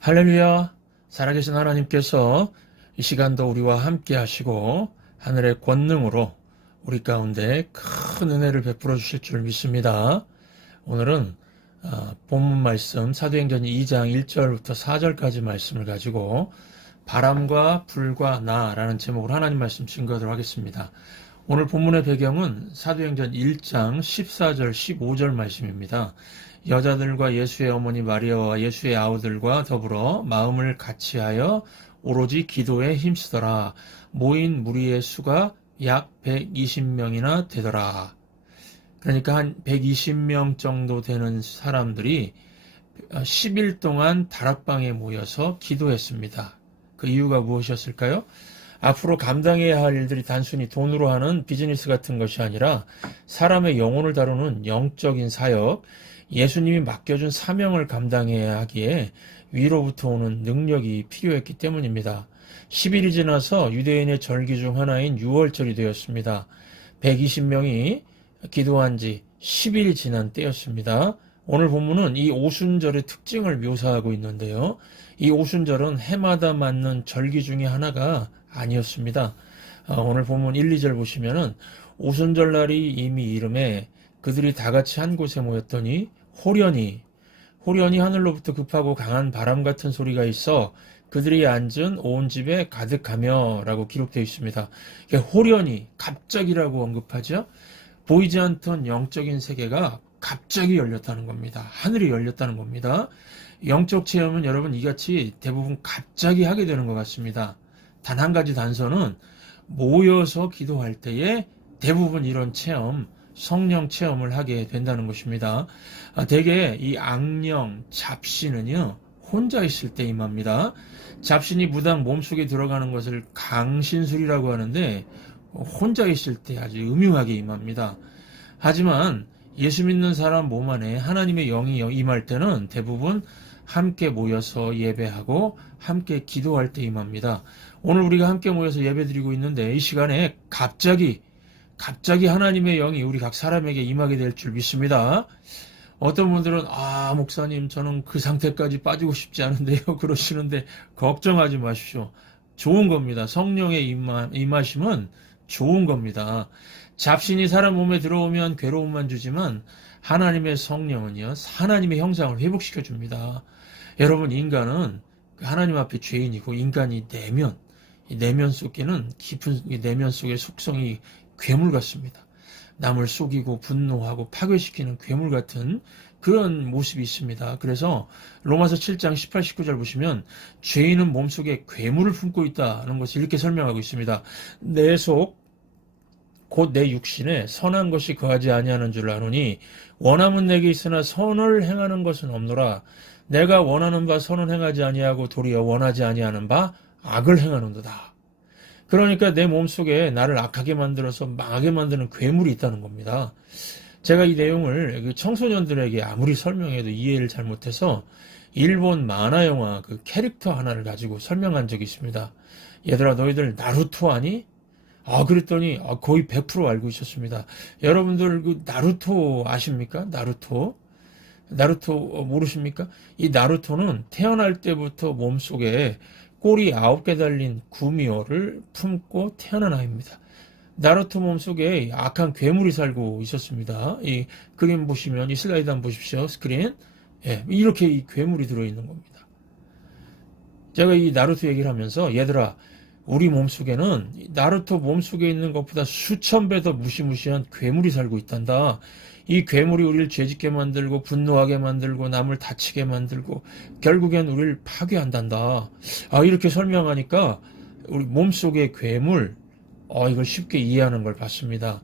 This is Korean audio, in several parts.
할렐루야! 살아계신 하나님께서 이 시간도 우리와 함께 하시고 하늘의 권능으로 우리 가운데 큰 은혜를 베풀어 주실 줄 믿습니다. 오늘은 본문 말씀 사도행전 2장 1절부터 4절까지 말씀을 가지고 바람과 불과 나라는 제목으로 하나님 말씀 증거하도록 하겠습니다. 오늘 본문의 배경은 사도행전 1장 14절 15절 말씀입니다. 여자들과 예수의 어머니 마리아와 예수의 아우들과 더불어 마음을 같이하여 오로지 기도에 힘쓰더라. 모인 무리의 수가 약 120명이나 되더라. 그러니까 한 120명 정도 되는 사람들이 10일 동안 다락방에 모여서 기도했습니다. 그 이유가 무엇이었을까요? 앞으로 감당해야 할 일들이 단순히 돈으로 하는 비즈니스 같은 것이 아니라 사람의 영혼을 다루는 영적인 사역, 예수님이 맡겨준 사명을 감당해야 하기에 위로부터 오는 능력이 필요했기 때문입니다. 10일이 지나서 유대인의 절기 중 하나인 유월절이 되었습니다. 120명이 기도한 지 10일이 지난 때였습니다. 오늘 본문은 이 오순절의 특징을 묘사하고 있는데요. 이 오순절은 해마다 맞는 절기 중에 하나가 아니었습니다. 오늘 본문 1, 2절 보시면은 오순절 날이 이미 이름에 그들이 다 같이 한 곳에 모였더니 호련히 하늘로부터 급하고 강한 바람 같은 소리가 있어 그들이 앉은 온 집에 가득하며 라고 기록되어 있습니다. 호련히 갑자기라고 언급하죠. 보이지 않던 영적인 세계가 갑자기 열렸다는 겁니다. 하늘이 열렸다는 겁니다. 영적 체험은 여러분 이같이 대부분 갑자기 하게 되는 것 같습니다. 단 한 가지 단서는 모여서 기도할 때에 대부분 이런 체험, 성령 체험을 하게 된다는 것입니다. 대개 이 악령, 잡신은요, 혼자 있을 때 임합니다. 잡신이 무당 몸속에 들어가는 것을 강신술이라고 하는데 혼자 있을 때 아주 음흉하게 임합니다. 하지만 예수 믿는 사람 몸 안에 하나님의 영이 임할 때는 대부분 함께 모여서 예배하고 함께 기도할 때 임합니다. 오늘 우리가 함께 모여서 예배드리고 있는데 이 시간에 갑자기 하나님의 영이 우리 각 사람에게 임하게 될 줄 믿습니다. 어떤 분들은 목사님 저는 그 상태까지 빠지고 싶지 않은데요 그러시는데 걱정하지 마십시오. 좋은 겁니다. 성령의 임하심은 좋은 겁니다. 잡신이 사람 몸에 들어오면 괴로움만 주지만 하나님의 성령은요 하나님의 형상을 회복시켜 줍니다. 여러분 인간은 하나님 앞에 죄인이고 인간이 내면 속에는 깊은 내면 속의 속성이 괴물 같습니다. 남을 속이고 분노하고 파괴시키는 괴물 같은 그런 모습이 있습니다. 그래서 로마서 7장 18, 19절 보시면 죄인은 몸속에 괴물을 품고 있다는 것을 이렇게 설명하고 있습니다. 내 속 곧 내 육신에 선한 것이 거하지 아니하는 줄 아노니 원함은 내게 있으나 선을 행하는 것은 없노라. 내가 원하는 바 선은 행하지 아니하고 도리어 원하지 아니하는 바 악을 행하는도다. 그러니까 내 몸속에 나를 악하게 만들어서 망하게 만드는 괴물이 있다는 겁니다. 제가 이 내용을 청소년들에게 아무리 설명해도 이해를 잘못해서 일본 만화 영화 그 캐릭터 하나를 가지고 설명한 적이 있습니다. 얘들아 너희들 나루토 아니? 그랬더니 거의 100% 알고 있었습니다. 여러분들 그 나루토 아십니까? 나루토 모르십니까? 이 나루토는 태어날 때부터 몸속에 꼬리 9개 달린 구미호를 품고 태어난 아이입니다. 나루토 몸속에 악한 괴물이 살고 있었습니다. 이 그림 보시면 이 슬라이드 한번 보십시오. 스크린. 이렇게 이 괴물이 들어있는 겁니다. 제가 이 나루토 얘기를 하면서 얘들아 우리 몸속에는 나루토 몸속에 있는 것보다 수천 배 더 무시무시한 괴물이 살고 있단다. 이 괴물이 우리를 죄짓게 만들고 분노하게 만들고 남을 다치게 만들고 결국엔 우리를 파괴한단다. 이렇게 설명하니까 우리 몸속의 괴물 이걸 쉽게 이해하는 걸 봤습니다.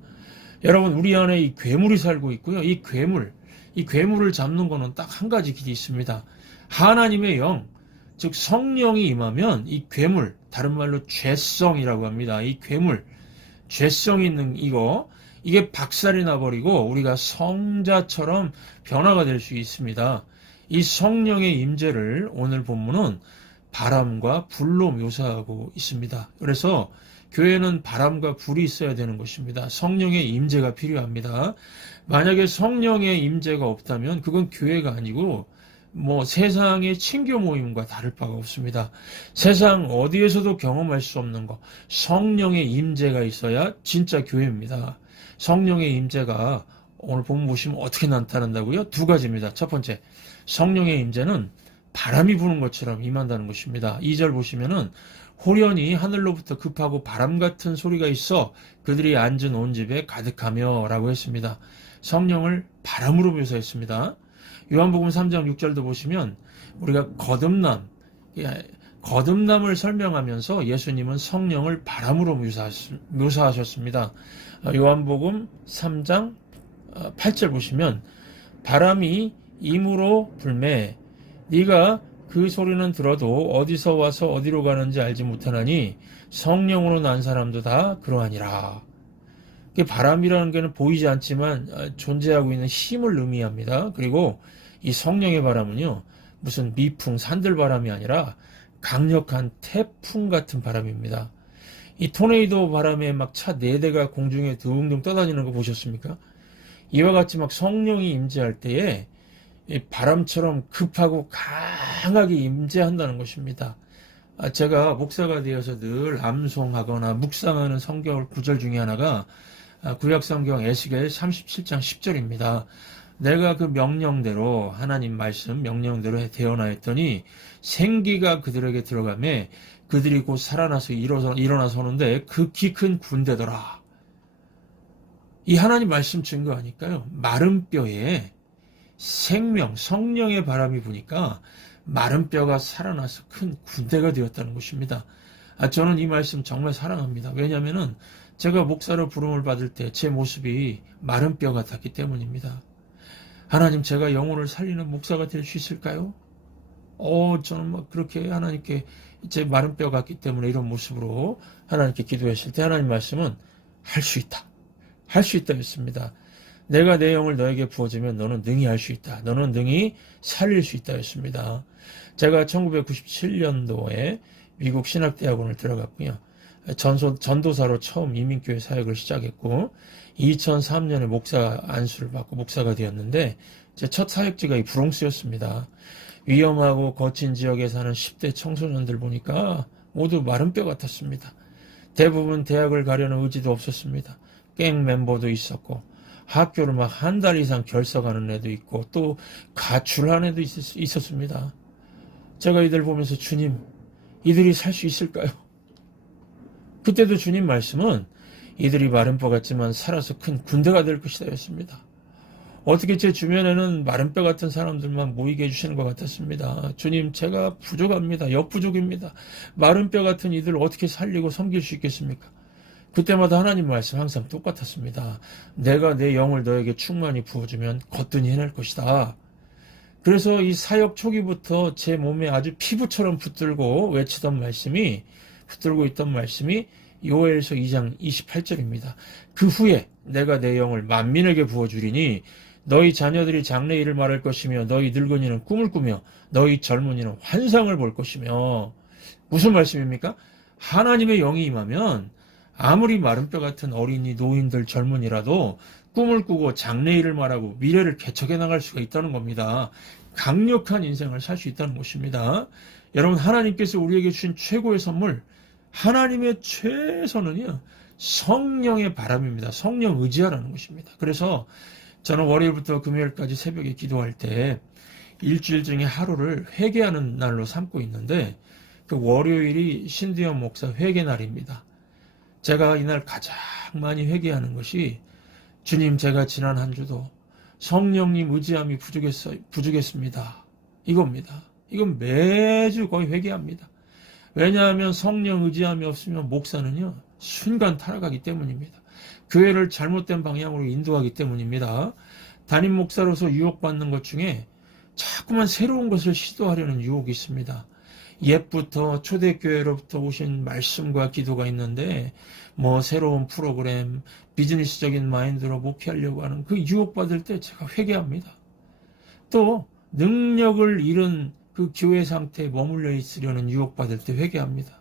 여러분 우리 안에 이 괴물이 살고 있고요. 이 괴물을 잡는 거는 딱 한 가지 길이 있습니다. 하나님의 영, 즉 성령이 임하면 이 괴물, 다른 말로 죄성이라고 합니다. 이 괴물, 죄성 있는 이게 박살이 나버리고 우리가 성자처럼 변화가 될 수 있습니다. 이 성령의 임재를 오늘 본문은 바람과 불로 묘사하고 있습니다. 그래서 교회는 바람과 불이 있어야 되는 것입니다. 성령의 임재가 필요합니다. 만약에 성령의 임재가 없다면 그건 교회가 아니고 뭐 세상의 친교 모임과 다를 바가 없습니다. 세상 어디에서도 경험할 수 없는 것, 성령의 임재가 있어야 진짜 교회입니다. 성령의 임재가 오늘 본문 보시면 어떻게 나타난다고요? 두 가지입니다. 첫 번째, 성령의 임재는 바람이 부는 것처럼 임한다는 것입니다. 2절 보시면은 호련히 하늘로부터 급하고 바람 같은 소리가 있어 그들이 앉은 온 집에 가득하며 라고 했습니다. 성령을 바람으로 묘사했습니다. 요한복음 3장 6절도 보시면 우리가 거듭남을 설명하면서 예수님은 성령을 바람으로 묘사하셨습니다. 요한복음 3장 8절 보시면 바람이 임으로 불매 네가 그 소리는 들어도 어디서 와서 어디로 가는지 알지 못하나니 성령으로 난 사람도 다 그러하니라. 바람이라는 게는 보이지 않지만 존재하고 있는 힘을 의미합니다. 그리고 이 성령의 바람은요, 무슨 미풍, 산들바람이 아니라 강력한 태풍 같은 바람입니다. 이 토네이도 바람에 막 차 4대가 공중에 둥둥 떠다니는 거 보셨습니까? 이와 같이 막 성령이 임재할 때에 이 바람처럼 급하고 강하게 임재한다는 것입니다. 제가 목사가 되어서 늘 암송하거나 묵상하는 성경 구절 중에 하나가 구약성경 에스겔 37장 10절입니다. 내가 그 명령대로 하나님 말씀 명령대로 대언하였더니 생기가 그들에게 들어가매 그들이 곧 살아나서 일어나 서는데 극히 큰 군대더라. 이 하나님 말씀 증거 아닐까요? 마른 뼈에 생명, 성령의 바람이 부니까 마른 뼈가 살아나서 큰 군대가 되었다는 것입니다. 저는 이 말씀 정말 사랑합니다. 왜냐하면 제가 목사로 부름을 받을 때 제 모습이 마른 뼈 같았기 때문입니다. 하나님, 제가 영혼을 살리는 목사가 될 수 있을까요? 저는 막 그렇게 하나님께 제 마른 뼈 같기 때문에 이런 모습으로 하나님께 기도했을 때 하나님 말씀은 할 수 있다. 할 수 있다 했습니다. 내가 내 영을 너에게 부어주면 너는 능히 할 수 있다. 너는 능히 살릴 수 있다 했습니다. 제가 1997년도에 미국 신학대학원을 들어갔고요. 전도사로 처음 이민교회 사역을 시작했고 2003년에 목사 안수를 받고 목사가 되었는데 제 첫 사역지가 이 브롱스였습니다. 위험하고 거친 지역에 사는 10대 청소년들 보니까 모두 마른 뼈 같았습니다. 대부분 대학을 가려는 의지도 없었습니다. 갱 멤버도 있었고 학교를 막 한 달 이상 결석하는 애도 있고 또 가출한 애도 있었습니다. 제가 이들 보면서 주님, 이들이 살 수 있을까요? 그때도 주님 말씀은 이들이 마른 뼈 같지만 살아서 큰 군대가 될 것이다 였습니다. 어떻게 제 주변에는 마른 뼈 같은 사람들만 모이게 해주시는 것 같았습니다. 주님, 제가 부족합니다. 역부족입니다. 마른 뼈 같은 이들 어떻게 살리고 섬길 수 있겠습니까? 그때마다 하나님 말씀 항상 똑같았습니다. 내가 내 영을 너에게 충만히 부어주면 거뜬히 해낼 것이다. 그래서 이 사역 초기부터 제 몸에 아주 피부처럼 붙들고 있던 말씀이 요엘서 2장 28절입니다. 그 후에 내가 내 영을 만민에게 부어주리니 너희 자녀들이 장래 일을 말할 것이며 너희 늙은이는 꿈을 꾸며 너희 젊은이는 환상을 볼 것이며. 무슨 말씀입니까? 하나님의 영이 임하면 아무리 마른 뼈 같은 어린이, 노인들, 젊은이라도 꿈을 꾸고 장래 일을 말하고 미래를 개척해 나갈 수가 있다는 겁니다. 강력한 인생을 살 수 있다는 것입니다. 여러분, 하나님께서 우리에게 주신 최고의 선물, 하나님의 최선은요, 성령의 바람입니다. 성령 의지하라는 것입니다. 그래서 저는 월요일부터 금요일까지 새벽에 기도할 때 일주일 중에 하루를 회개하는 날로 삼고 있는데 그 월요일이 신두현 목사 회개 날입니다. 제가 이날 가장 많이 회개하는 것이 주님, 제가 지난 한 주도 성령님 의지함이 부족했습니다. 이겁니다. 이건 매주 거의 회개합니다. 왜냐하면 성령 의지함이 없으면 목사는요, 순간 타락하기 때문입니다. 교회를 잘못된 방향으로 인도하기 때문입니다. 담임 목사로서 유혹받는 것 중에 자꾸만 새로운 것을 시도하려는 유혹이 있습니다. 옛부터 초대교회로부터 오신 말씀과 기도가 있는데 새로운 프로그램, 비즈니스적인 마인드로 목회하려고 하는 그 유혹받을 때 제가 회개합니다. 또 능력을 잃은 그 교회 상태에 머물러 있으려는 유혹받을 때 회개합니다.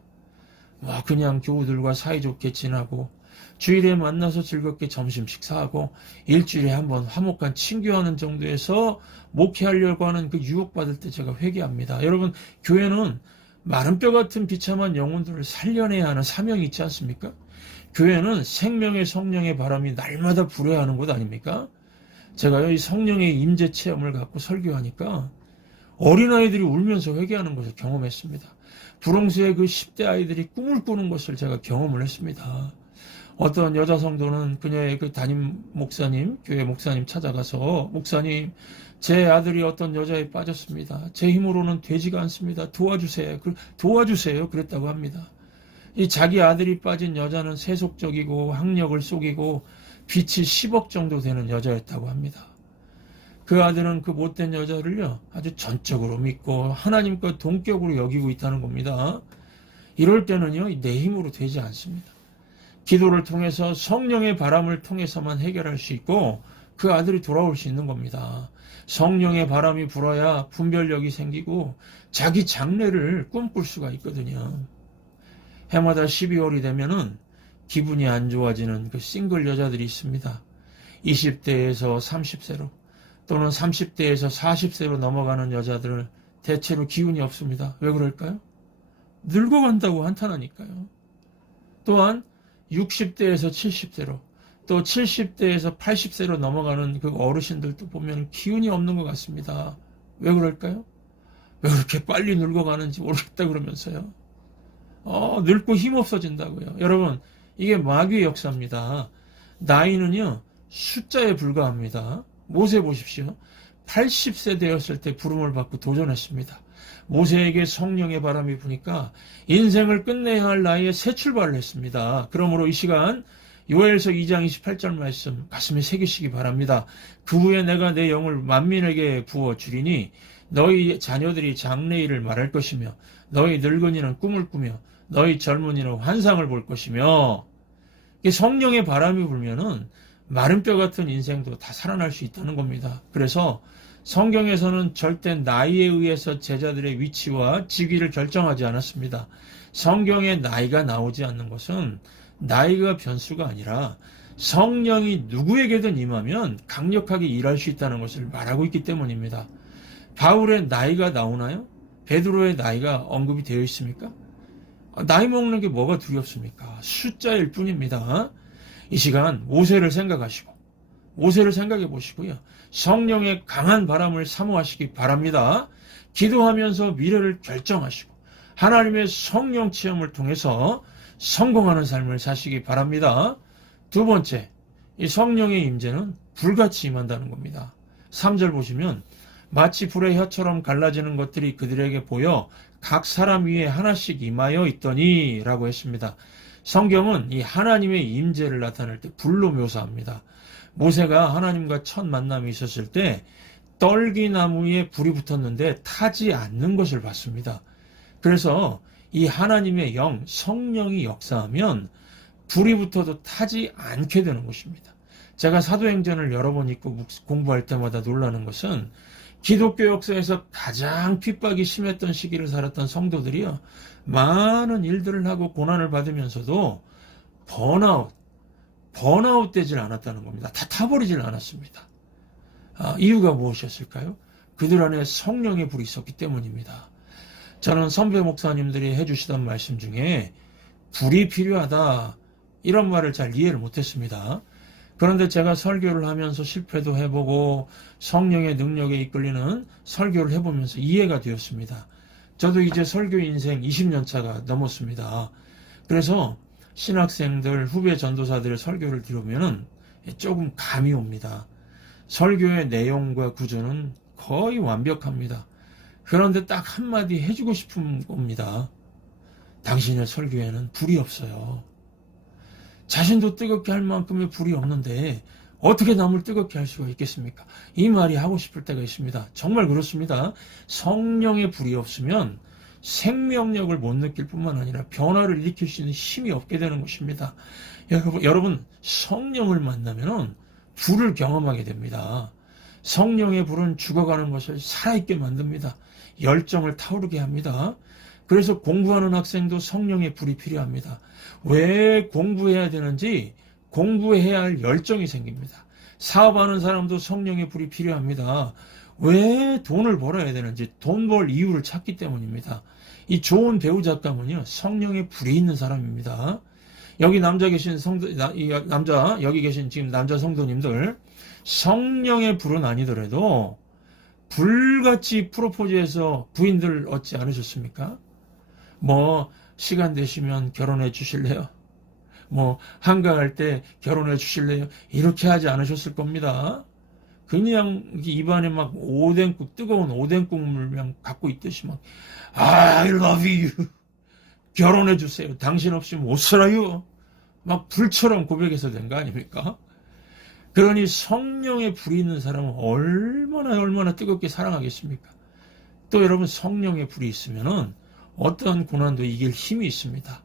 그냥 교우들과 사이좋게 지나고 주일에 만나서 즐겁게 점심 식사하고 일주일에 한번 화목한 친교하는 정도에서 목회하려고 하는 그 유혹받을 때 제가 회개합니다. 여러분, 교회는 마른 뼈 같은 비참한 영혼들을 살려내야 하는 사명이 있지 않습니까? 교회는 생명의 성령의 바람이 날마다 불어야 하는 곳 아닙니까? 제가요, 이 성령의 임재 체험을 갖고 설교하니까 어린아이들이 울면서 회개하는 것을 경험했습니다. 불홍수의 그 10대 아이들이 꿈을 꾸는 것을 제가 경험을 했습니다. 어떤 여자 성도는 그녀의 그 담임 목사님, 교회 목사님 찾아가서, 목사님, 제 아들이 어떤 여자에 빠졌습니다. 제 힘으로는 되지가 않습니다. 도와주세요. 그랬다고 합니다. 이 자기 아들이 빠진 여자는 세속적이고 학력을 속이고 빚이 10억 정도 되는 여자였다고 합니다. 그 아들은 그 못된 여자를요, 아주 전적으로 믿고 하나님과 동격으로 여기고 있다는 겁니다. 이럴 때는요, 내 힘으로 되지 않습니다. 기도를 통해서 성령의 바람을 통해서만 해결할 수 있고 그 아들이 돌아올 수 있는 겁니다. 성령의 바람이 불어야 분별력이 생기고 자기 장래를 꿈꿀 수가 있거든요. 해마다 12월이 되면은 기분이 안 좋아지는 그 싱글 여자들이 있습니다. 20대에서 30세로 또는 30대에서 40세로 넘어가는 여자들은 대체로 기운이 없습니다. 왜 그럴까요? 늙어간다고 한탄하니까요. 또한 60대에서 70세로 또 70대에서 80세로 넘어가는 그 어르신들도 보면 기운이 없는 것 같습니다. 왜 그럴까요? 왜 그렇게 빨리 늙어가는지 모르겠다 그러면서요. 늙고 힘없어진다고요. 여러분, 이게 마귀의 역사입니다. 나이는요, 숫자에 불과합니다. 모세 보십시오. 80세 되었을 때 부름을 받고 도전했습니다. 모세에게 성령의 바람이 부니까 인생을 끝내야 할 나이에 새 출발을 했습니다. 그러므로 이 시간 요엘서 2장 28절 말씀 가슴에 새기시기 바랍니다. 그 후에 내가 내 영을 만민에게 부어주리니 너희 자녀들이 장래일을 말할 것이며 너희 늙은이는 꿈을 꾸며 너희 젊은이는 환상을 볼 것이며, 성령의 바람이 불면은 마른 뼈 같은 인생도 다 살아날 수 있다는 겁니다. 그래서 성경에서는 절대 나이에 의해서 제자들의 위치와 직위를 결정하지 않았습니다. 성경에 나이가 나오지 않는 것은 나이가 변수가 아니라 성령이 누구에게든 임하면 강력하게 일할 수 있다는 것을 말하고 있기 때문입니다. 바울의 나이가 나오나요? 베드로의 나이가 언급이 되어 있습니까? 나이 먹는 게 뭐가 두렵습니까? 숫자일 뿐입니다. 이 시간 모세를 생각하시고 모세를 생각해 보시고요. 성령의 강한 바람을 사모하시기 바랍니다. 기도하면서 미래를 결정하시고 하나님의 성령 체험을 통해서 성공하는 삶을 사시기 바랍니다. 두 번째, 이 성령의 임재는 불같이 임한다는 겁니다. 3절 보시면 마치 불의 혀처럼 갈라지는 것들이 그들에게 보여 각 사람 위에 하나씩 임하여 있더니 라고 했습니다. 성경은 이 하나님의 임재를 나타낼 때 불로 묘사합니다. 모세가 하나님과 첫 만남이 있었을 때 떨기나무에 불이 붙었는데 타지 않는 것을 봤습니다. 그래서 이 하나님의 영, 성령이 역사하면 불이 붙어도 타지 않게 되는 것입니다. 제가 사도행전을 여러 번 읽고 공부할 때마다 놀라는 것은 기독교 역사에서 가장 핍박이 심했던 시기를 살았던 성도들이요, 많은 일들을 하고 고난을 받으면서도 번아웃 되질 않았다는 겁니다. 다 타버리질 않았습니다. 이유가 무엇이었을까요? 그들 안에 성령의 불이 있었기 때문입니다. 저는 선배 목사님들이 해주시던 말씀 중에 불이 필요하다 이런 말을 잘 이해를 못했습니다. 그런데 제가 설교를 하면서 실패도 해보고 성령의 능력에 이끌리는 설교를 해보면서 이해가 되었습니다. 저도 이제 설교 인생 20년 차가 넘었습니다. 그래서 신학생들, 후배 전도사들의 설교를 들으면 조금 감이 옵니다. 설교의 내용과 구조는 거의 완벽합니다. 그런데 딱 한마디 해주고 싶은 겁니다. 당신의 설교에는 불이 없어요. 자신도 뜨겁게 할 만큼의 불이 없는데 어떻게 남을 뜨겁게 할 수가 있겠습니까? 이 말이 하고 싶을 때가 있습니다. 정말 그렇습니다. 성령의 불이 없으면 생명력을 못 느낄 뿐만 아니라 변화를 일으킬 수 있는 힘이 없게 되는 것입니다. 여러분 성령을 만나면 불을 경험하게 됩니다. 성령의 불은 죽어가는 것을 살아있게 만듭니다. 열정을 타오르게 합니다. 그래서 공부하는 학생도 성령의 불이 필요합니다. 왜 공부해야 되는지 공부해야 할 열정이 생깁니다. 사업하는 사람도 성령의 불이 필요합니다. 왜 돈을 벌어야 되는지 돈 벌 이유를 찾기 때문입니다. 이 좋은 배우자 가문이요, 성령의 불이 있는 사람입니다. 여기 남자 계신 여기 계신 지금 남자 성도님들, 성령의 불은 아니더라도 불같이 프로포즈해서 부인들 얻지 않으셨습니까? 뭐 시간 되시면 결혼해 주실래요? 뭐 한가할 때 결혼해 주실래요? 이렇게 하지 않으셨을 겁니다. 그냥 입안에 막 오뎅국, 뜨거운 오뎅국물만 갖고 있듯이 막 I love you, 결혼해 주세요, 당신 없이 못 살아요, 막 불처럼 고백해서 된 거 아닙니까? 그러니 성령의 불이 있는 사람은 얼마나 뜨겁게 사랑하겠습니까? 또 여러분, 성령의 불이 있으면은 어떠한 고난도 이길 힘이 있습니다.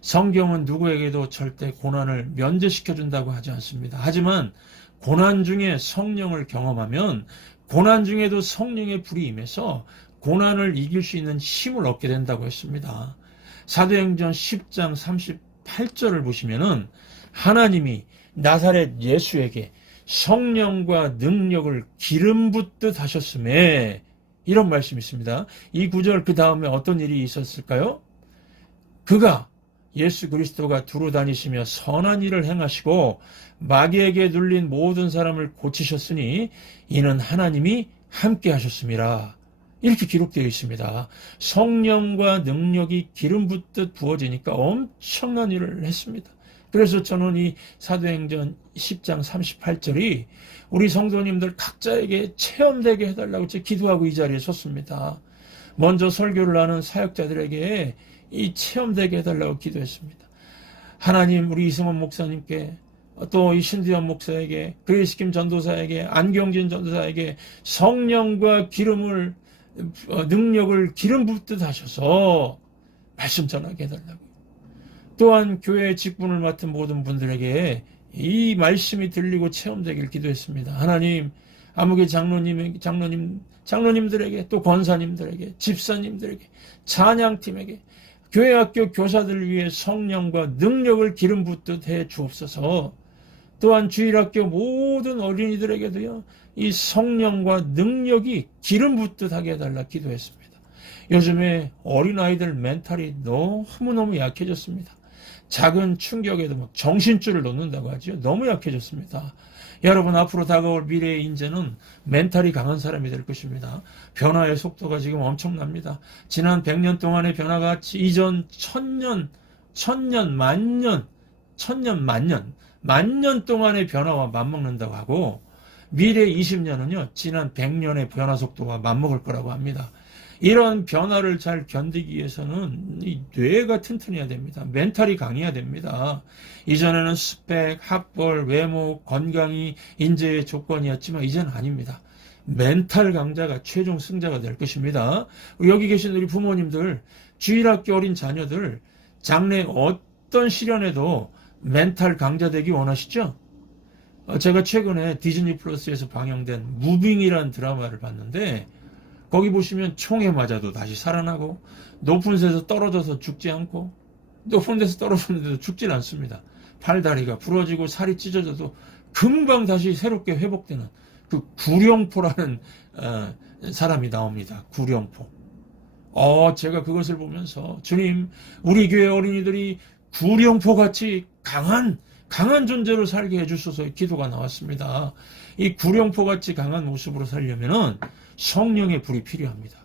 성경은 누구에게도 절대 고난을 면제시켜준다고 하지 않습니다. 하지만 고난 중에 성령을 경험하면 고난 중에도 성령의 불이 임해서 고난을 이길 수 있는 힘을 얻게 된다고 했습니다. 사도행전 10장 38절을 보시면은 하나님이 나사렛 예수에게 성령과 능력을 기름 붓듯 하셨음에, 이런 말씀이 있습니다. 이 구절 그 다음에 어떤 일이 있었을까요? 그가, 예수 그리스도가 두루 다니시며 선한 일을 행하시고 마귀에게 눌린 모든 사람을 고치셨으니 이는 하나님이 함께 하셨음이라. 이렇게 기록되어 있습니다. 성령과 능력이 기름 붓듯 부어지니까 엄청난 일을 했습니다. 그래서 저는 이 사도행전 10장 38절이 우리 성도님들 각자에게 체험되게 해달라고 제 기도하고 이 자리에 섰습니다. 먼저 설교를 하는 사역자들에게 이 체험되게 해달라고 기도했습니다. 하나님, 우리 이승원 목사님께, 또 이 신두현 목사에게, 그레이스킴 전도사에게, 안경진 전도사에게 성령과 능력을 기름 붓듯 하셔서 말씀 전하게 해달라고. 또한 교회 직분을 맡은 모든 분들에게 이 말씀이 들리고 체험되길 기도했습니다. 하나님, 아무개 장로님들에게, 또 권사님들에게, 집사님들에게, 찬양팀에게, 교회 학교 교사들을 위해 성령과 능력을 기름 붓듯 해 주옵소서. 또한 주일학교 모든 어린이들에게도요, 이 성령과 능력이 기름 붓듯 하게 해달라 기도했습니다. 요즘에 어린아이들 멘탈이 너무너무 약해졌습니다. 작은 충격에도 막 정신줄을 놓는다고 하죠. 너무 약해졌습니다. 여러분, 앞으로 다가올 미래의 인재는 멘탈이 강한 사람이 될 것입니다. 변화의 속도가 지금 엄청납니다. 지난 100년 동안의 변화가 같이 이전 만년 동안의 변화와 맞먹는다고 하고, 미래 20년은요, 지난 100년의 변화 속도와 맞먹을 거라고 합니다. 이런 변화를 잘 견디기 위해서는 이 뇌가 튼튼해야 됩니다. 멘탈이 강해야 됩니다. 이전에는 스펙, 학벌, 외모, 건강이 인재의 조건이었지만 이제는 아닙니다. 멘탈 강자가 최종 승자가 될 것입니다. 여기 계신 우리 부모님들, 주일학교 어린 자녀들, 장래 어떤 시련에도 멘탈 강자 되기 원하시죠? 제가 최근에 디즈니 플러스에서 방영된 무빙이라는 드라마를 봤는데, 거기 보시면 총에 맞아도 다시 살아나고, 높은 데서 떨어져서 죽지 않고, 높은 데서 떨어졌는데도 죽질 않습니다. 팔다리가 부러지고 살이 찢어져도 금방 다시 새롭게 회복되는 그 구룡포라는 사람이 나옵니다. 구룡포. 제가 그것을 보면서 주님, 우리 교회 어린이들이 구룡포같이 강한 존재로 살게 해주소서 기도가 나왔습니다. 이 구룡포같이 강한 모습으로 살려면은 성령의 불이 필요합니다.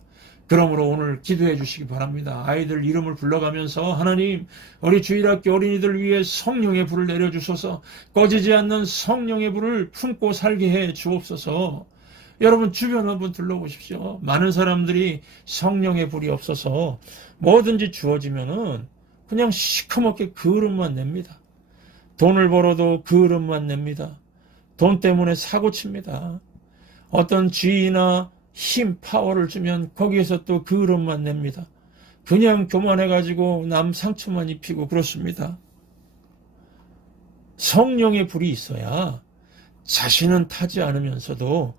그러므로 오늘 기도해 주시기 바랍니다. 아이들 이름을 불러가면서 하나님, 우리 주일학교 어린이들 위해 성령의 불을 내려주소서, 꺼지지 않는 성령의 불을 품고 살게 해 주옵소서. 여러분 주변 한번 둘러보십시오. 많은 사람들이 성령의 불이 없어서 뭐든지 주어지면은 그냥 시커멓게 그릇만 냅니다. 돈을 벌어도 그릇만 냅니다. 돈 때문에 사고칩니다. 어떤 쥐나 힘, 파워를 주면 거기에서 또 그릇만 냅니다. 그냥 교만해가지고 남 상처만 입히고 그렇습니다. 성령의 불이 있어야 자신은 타지 않으면서도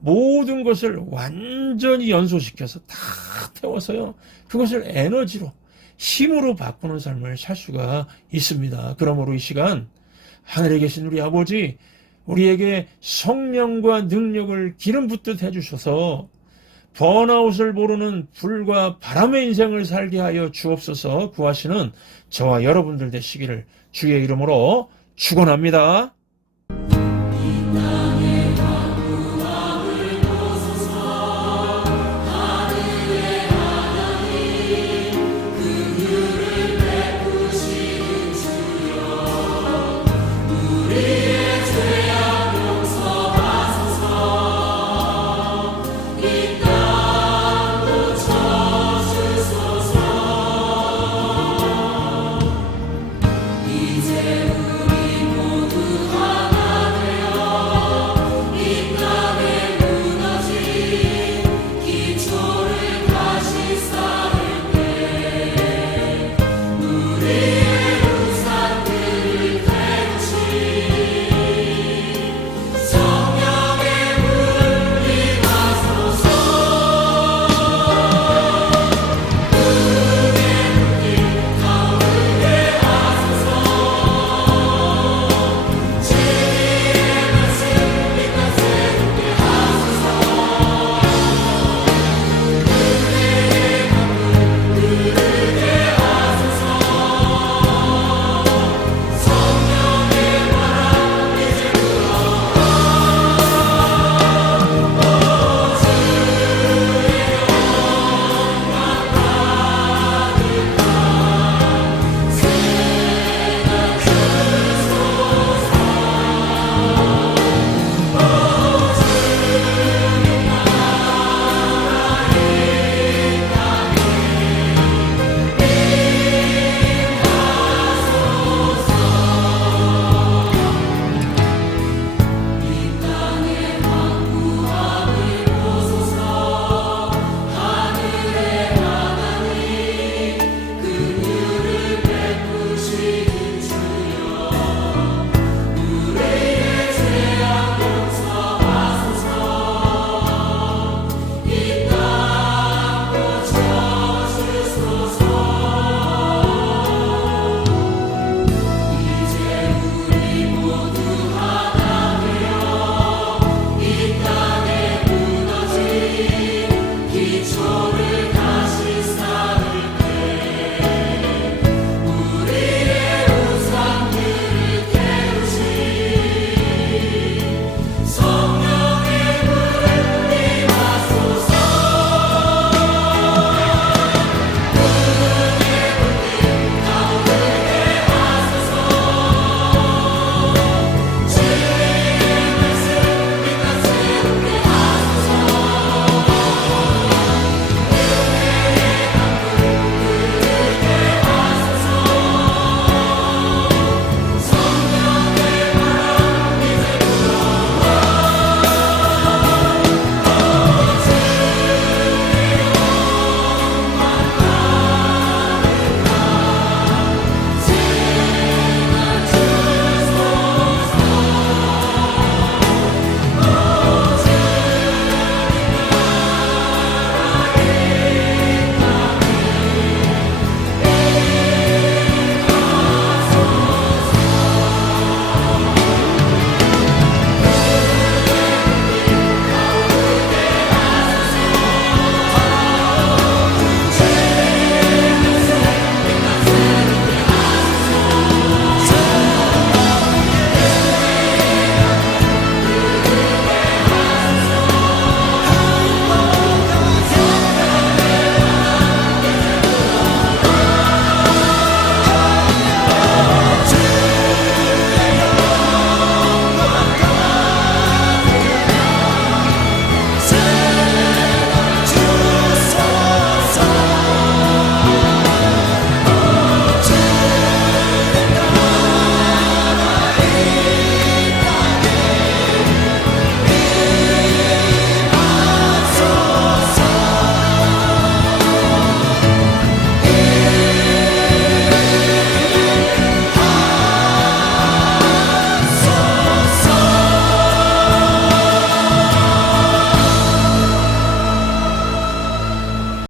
모든 것을 완전히 연소시켜서 다 태워서요. 그것을 에너지로, 힘으로 바꾸는 삶을 살 수가 있습니다. 그러므로 이 시간 하늘에 계신 우리 아버지, 우리에게 성령과 능력을 기름 붓듯 해주셔서 번아웃을 모르는 불과 바람의 인생을 살게 하여 주옵소서. 구하시는 저와 여러분들 되시기를 주의 이름으로 축원합니다.